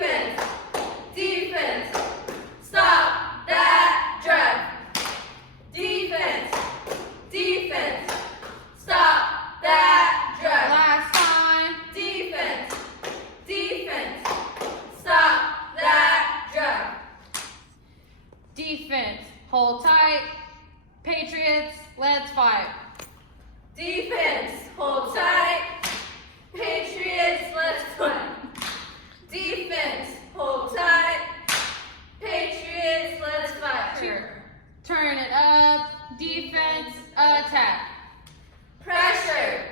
Defense. Defense. Stop that drag. Defense. Defense. Stop that drag. Last time. Defense. Defense. Stop that drag. Defense. Hold tight. Patriots, let's fight. Defense. Hold tight. Patriots, let's fight. Defense. Hold tight. Patriots, let's fight. Turn it up. Defense, attack. Pressure.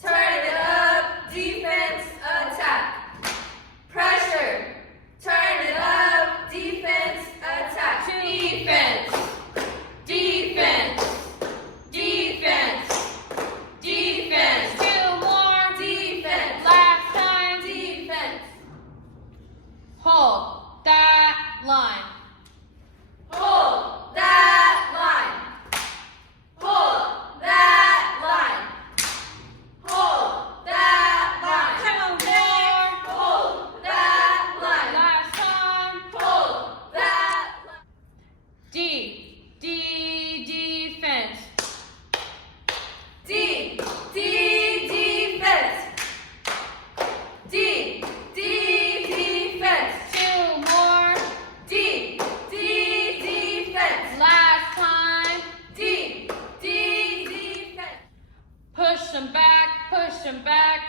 Turn it up. Defense. Attack. Pressure. Turn it up. Defense. Attack. Defense. Defense. Defense. Defense. Two more. Defense. Last time. Defense. Hold that line. Hold that line. Hold that line. Hold that line. Two more. Hold that line. Last time. Hold that line. Defense. Defense. Defense. Two more. Defense. Last time. Defense. Push them back,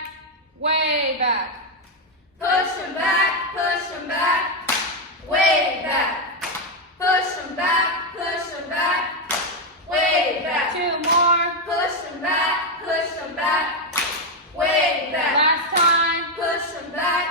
way back. Push them back, way back. Push them back, way back. Two more. Push them back, way back. Last time. Push them back,